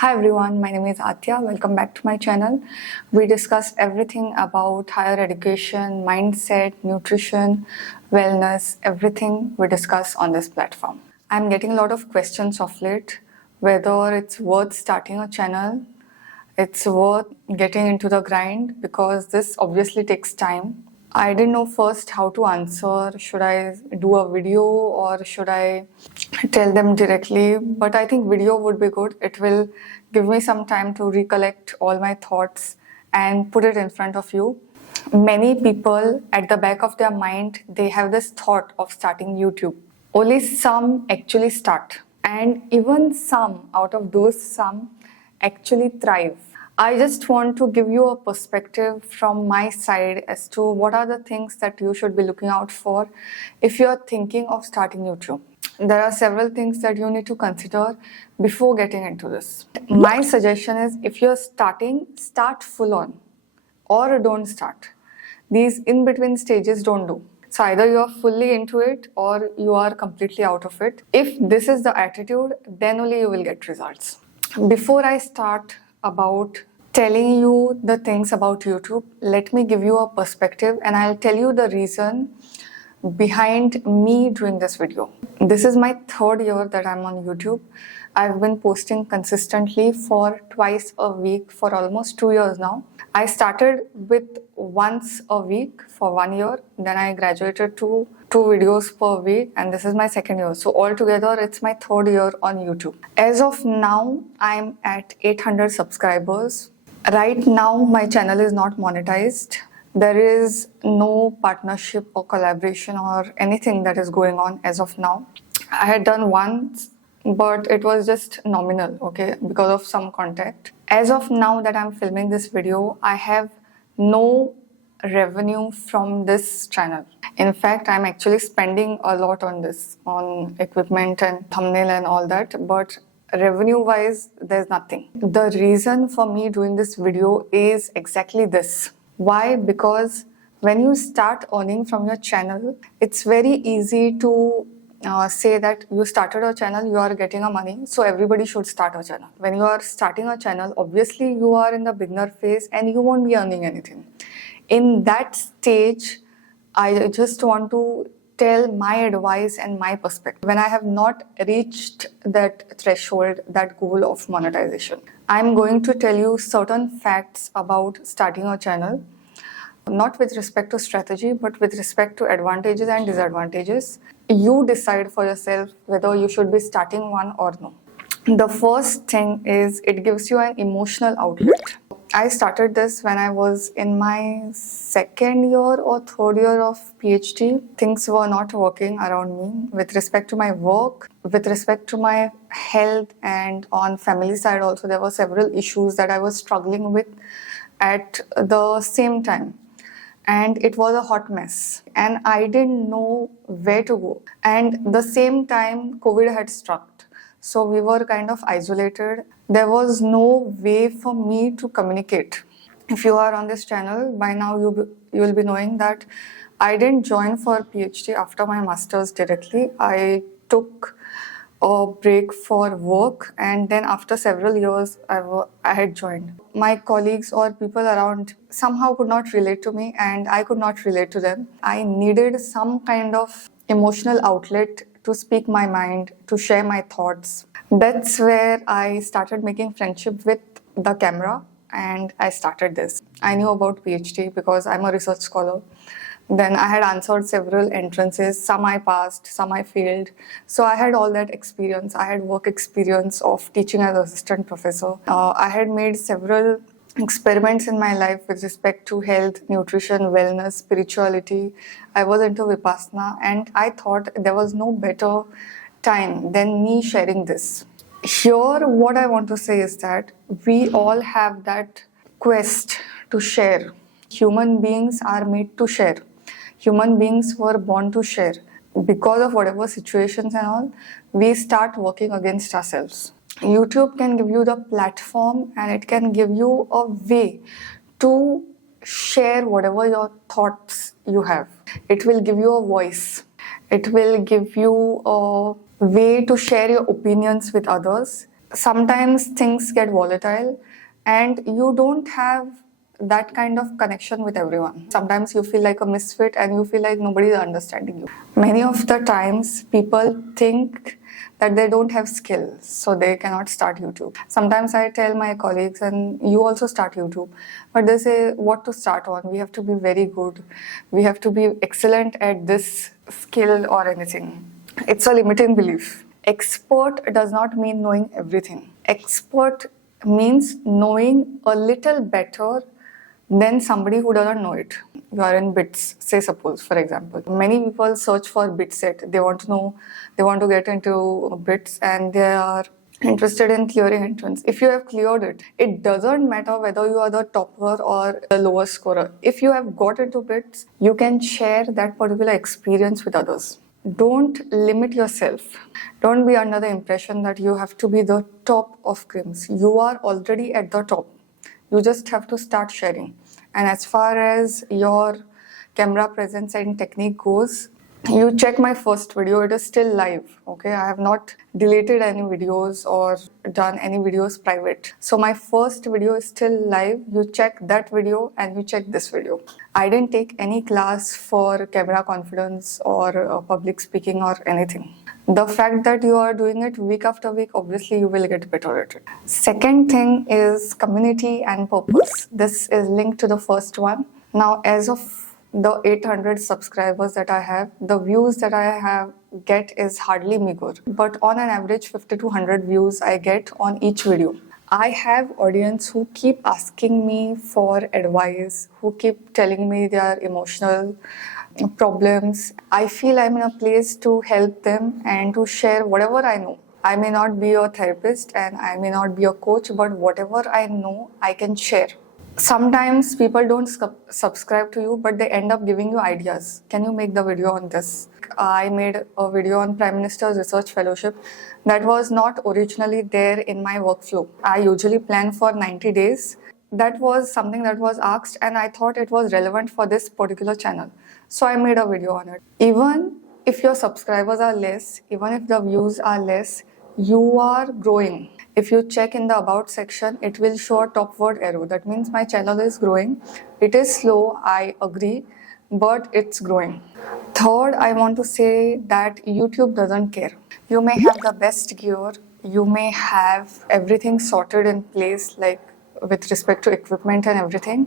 Hi everyone, my name is Aatiya. Welcome back to my channel. We discuss everything about higher education, mindset, nutrition, wellness, everything we discuss on this platform. I'm getting a lot of questions of late whether it's worth starting a channel, it's worth getting into the grind because this obviously takes time. I didn't know first how to answer. Should I do a video or should I tell them directly? But I think video would be good. It will give me some time to recollect all my thoughts and put it in front of you. Many people at the back of their mind, they have this thought of starting YouTube. Only some actually start. And even some out of those some actually thrive. I just want to give you a perspective from my side as to what are the things that you should be looking out for if you're thinking of starting YouTube. There are several things that you need to consider before getting into this. My suggestion is if you're starting, start full on or don't start. These in between stages don't do. So either you are fully into it or you are completely out of it. If this is the attitude, then only you will get results. Before I start about telling you the things about YouTube, let me give you a perspective and I'll tell you the reason behind me doing this video. This is my third year that I'm on YouTube. I've been posting consistently for twice a week for almost 2 years now. I started with once a week for 1 year, then I graduated to 2 videos per week, and this is my second year. So altogether, it's my third year on YouTube. As of now, I'm at 800 subscribers. Right now, my channel is not monetized. There is no partnership or collaboration or anything that is going on as of now. I had done once, but it was just nominal, okay, because of some contact. As of now that I'm filming this video, I have no revenue from this channel. In fact, I'm actually spending a lot on this, on equipment and thumbnail and all that, but revenue-wise, there's nothing. The reason for me doing this video is exactly this. Why? Because when you start earning from your channel, it's very easy to say that you started a channel, you are getting a money, so everybody should start a channel. When you are starting a channel, obviously you are in the beginner phase and you won't be earning anything. In that stage, I just want to tell my advice and my perspective. When I have not reached that threshold, that goal of monetization, I'm going to tell you certain facts about starting a channel, not with respect to strategy, but with respect to advantages and disadvantages. You decide for yourself whether you should be starting one or no. The first thing is it gives you an emotional outlet. I started this when I was in my second year or third year of PhD. Things were not working around me with respect to my work, with respect to my health, and on family side also there were several issues that I was struggling with at the same time. And it was a hot mess and I didn't know where to go. And the same time COVID had struck. So we were kind of isolated. There was no way for me to communicate. If you are on this channel, by now you will be knowing that I didn't join for PhD after my master's directly. I took a break for work and then after several years I had joined. My colleagues or people around somehow could not relate to me and I could not relate to them. I needed some kind of emotional outlet to speak my mind, to share my thoughts. That's where I started making friendship with the camera and I started this. I knew about PhD because I'm a research scholar. Then I had answered several entrances, some I passed, some I failed. So I had all that experience. I had work experience of teaching as assistant professor. I had made several experiments in my life with respect to health, nutrition, wellness, spirituality. I was into Vipassana and I thought there was no better time than me sharing this. Here, what I want to say is that we all have that quest to share. Human beings are made to share. Human beings were born to share. Because of whatever situations and all, we start working against ourselves. YouTube can give you the platform and it can give you a way to share whatever your thoughts you have. It will give you a voice. It will give you a way to share your opinions with others. Sometimes things get volatile and you don't have that kind of connection with everyone. Sometimes you feel like a misfit and you feel like nobody is understanding you. Many of the times people think that they don't have skills, so they cannot start YouTube. Sometimes I tell my colleagues, and you also start YouTube, but they say what to start on. We have to be very good. We have to be excellent at this skill or anything. It's a limiting belief. Expert does not mean knowing everything. Expert means knowing a little better than somebody who doesn't know it. You are in bits, say suppose, for example. Many people search for bit set. They want to know, they want to get into bits and they are interested in clearing entrance. If you have cleared it, it doesn't matter whether you are the topper or the lowest scorer. If you have got into bits, you can share that particular experience with others. Don't limit yourself. Don't be under the impression that you have to be the top of crims. You are already at the top. You just have to start sharing. And as far as your camera presence and technique goes, you check my first video, it is still live. Okay, I have not deleted any videos or done any videos private. So my first video is still live. You check that video and you check this video. I didn't take any class for camera confidence or public speaking or anything. The fact that you are doing it week after week, obviously you will get better at it. Second thing is community and purpose. This is linked to the first one. Now, as of the 800 subscribers that I have, the views that I get is hardly meager. But on an average, 50 to 100 views I get on each video. I have audience who keep asking me for advice, who keep telling me their emotional problems. I feel I'm in a place to help them and to share whatever I know. I may not be a therapist and I may not be a coach, but whatever I know, I can share. Sometimes people don't subscribe to you, but they end up giving you ideas. Can you make the video on this? I made a video on Prime Minister's Research Fellowship that was not originally there in my workflow. I usually plan for 90 days. That was something that was asked and I thought it was relevant for this particular channel. So I made a video on it. Even if your subscribers are less, even if the views are less, you are growing. If you check in the about section, it will show a topward arrow. That means my channel is growing. It is slow, I agree, but it's growing. Third, I want to say that YouTube doesn't care. You may have the best gear, you may have everything sorted in place, like with respect to equipment and everything,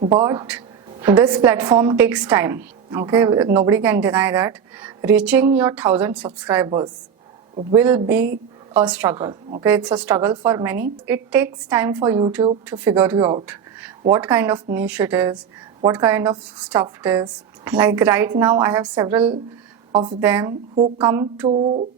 but this platform takes time. Okay, nobody can deny that. Reaching your 1,000 subscribers will be a struggle. Okay, it's a struggle for many. It takes time for YouTube to figure you out. What kind of niche it is, what kind of stuff it is. Like right now, I have several of them who come to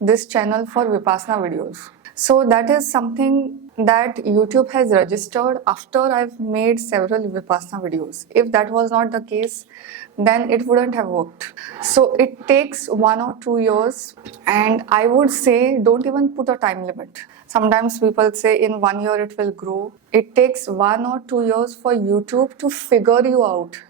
this channel for Vipassana videos. So that is something that YouTube has registered after I've made several Vipassana videos. If that was not the case, then it wouldn't have worked. So it takes 1 or 2 years, and I would say don't even put a time limit. Sometimes people say in 1 year it will grow. It takes 1 or 2 years for YouTube to figure you out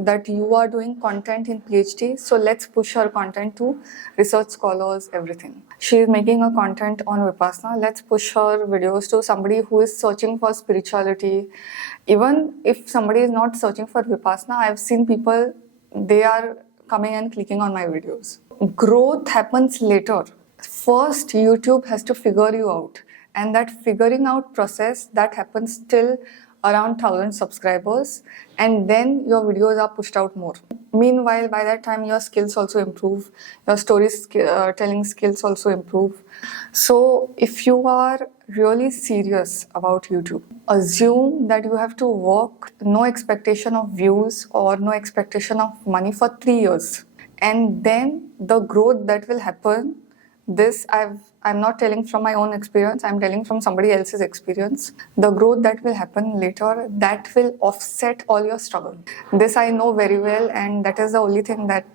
that you are doing content in PhD, so let's push her content to research scholars, everything. She is making a content on Vipassana, let's push her videos to somebody who is searching for spirituality. Even if somebody is not searching for Vipassana, I've seen people, they are coming and clicking on my videos. Growth happens later. First, YouTube has to figure you out. And that figuring out process, that happens till around 1,000 subscribers, and then your videos are pushed out more. Meanwhile, by that time, your skills also improve, your storytelling skills also improve. So if you are really serious about YouTube, assume that you have to work, no expectation of views or no expectation of money for 3 years. And then the growth that will happen, this I'm not telling from my own experience, I'm telling from somebody else's experience. The growth that will happen later, that will offset all your struggle. This I know very well, and that is the only thing that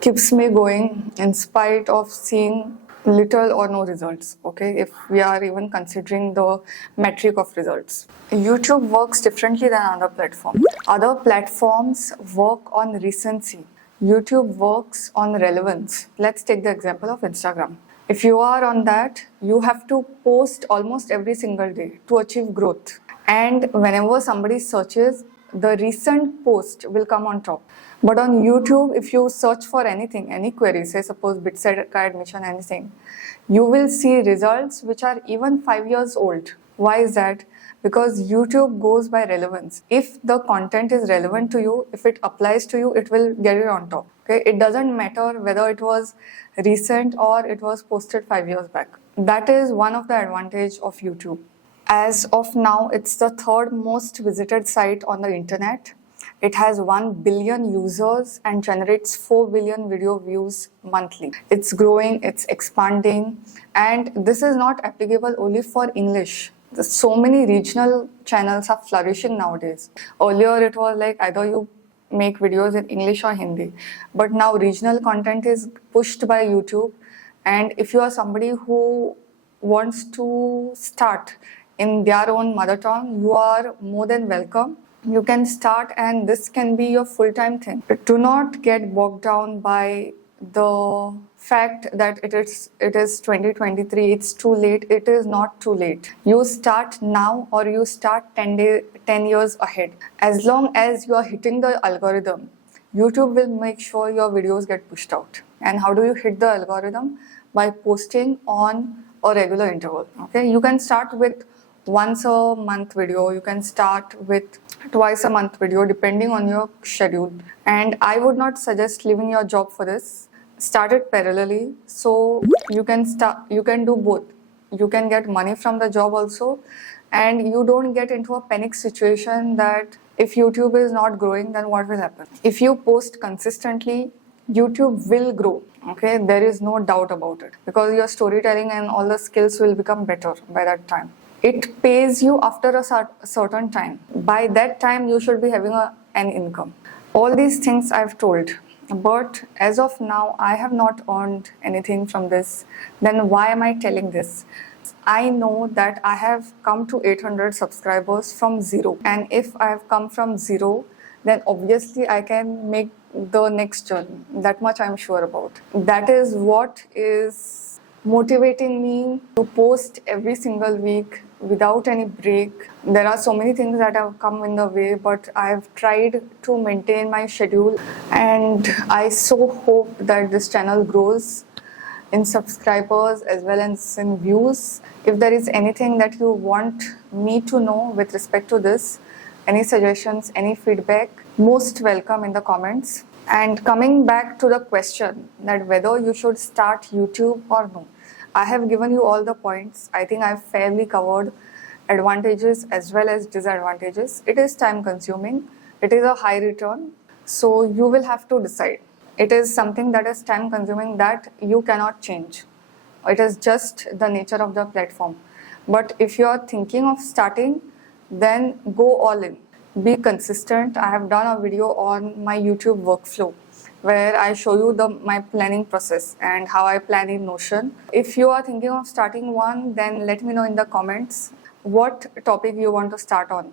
keeps me going in spite of seeing little or no results, okay, if we are even considering the metric of results. YouTube works differently than other platforms. Other platforms work on recency. YouTube works on relevance. Let's take the example of Instagram. If you are on that, you have to post almost every single day to achieve growth. And whenever somebody searches, the recent post will come on top. But on YouTube, if you search for anything, any query, say suppose Bitside admission, anything, you will see results which are even 5 years old. Why is that? Because YouTube goes by relevance. If the content is relevant to you, if it applies to you, it will get it on top. Okay? It doesn't matter whether it was recent or it was posted 5 years back. That is one of the advantage of YouTube. As of now, it's the third most visited site on the internet. It has 1 billion users and generates 4 billion video views monthly. It's growing, it's expanding, and this is not applicable only for English. So many regional channels are flourishing nowadays. Earlier, it was like either you make videos in English or Hindi, but now regional content is pushed by YouTube. And if you are somebody who wants to start in their own mother tongue, you are more than welcome. You can start, and this can be your full-time thing. Do not get bogged down by the fact that it is 2023, it's too late. It is not too late. You start now or you start 10 years ahead. As long as you are hitting the algorithm, YouTube will make sure your videos get pushed out. And how do you hit the algorithm? By posting on a regular interval. Okay, you can start with once a month video, you can start with twice a month video depending on your schedule. And I would not suggest leaving your job for this. Start it parallelly, so you can do both. You can get money from the job also, and you don't get into a panic situation that if YouTube is not growing, then what will happen? If you post consistently, YouTube will grow. Okay, there is no doubt about it, because your storytelling and all the skills will become better by that time. It pays you after a certain time. By that time, you should be having an income. All these things I've told, but as of now, I have not earned anything from this. Then why am I telling this? I know that I have come to 800 subscribers from zero. And if I have come from zero, then obviously I can make the next journey. That much I'm sure about. That is what is motivating me to post every single week without any break. There are so many things that have come in the way, but I've tried to maintain my schedule, and I so hope that this channel grows in subscribers as well as in views. If there is anything that you want me to know with respect to this, any suggestions, any feedback, most welcome in the comments. And coming back to the question that whether you should start YouTube or no, I have given you all the points. I think I've fairly covered advantages as well as disadvantages. It is time consuming. It is a high return. So you will have to decide. It is something that is time consuming that you cannot change. It is just the nature of the platform. But if you are thinking of starting, then go all in. Be consistent. I have done a video on my YouTube workflow where I show you my planning process and how I plan in Notion. If you are thinking of starting one, then let me know in the comments what topic you want to start on.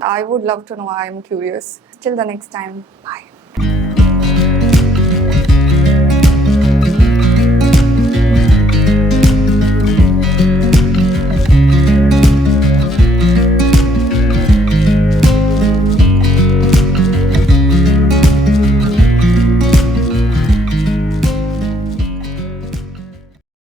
I would love to know. I am curious. Till the next time. Bye.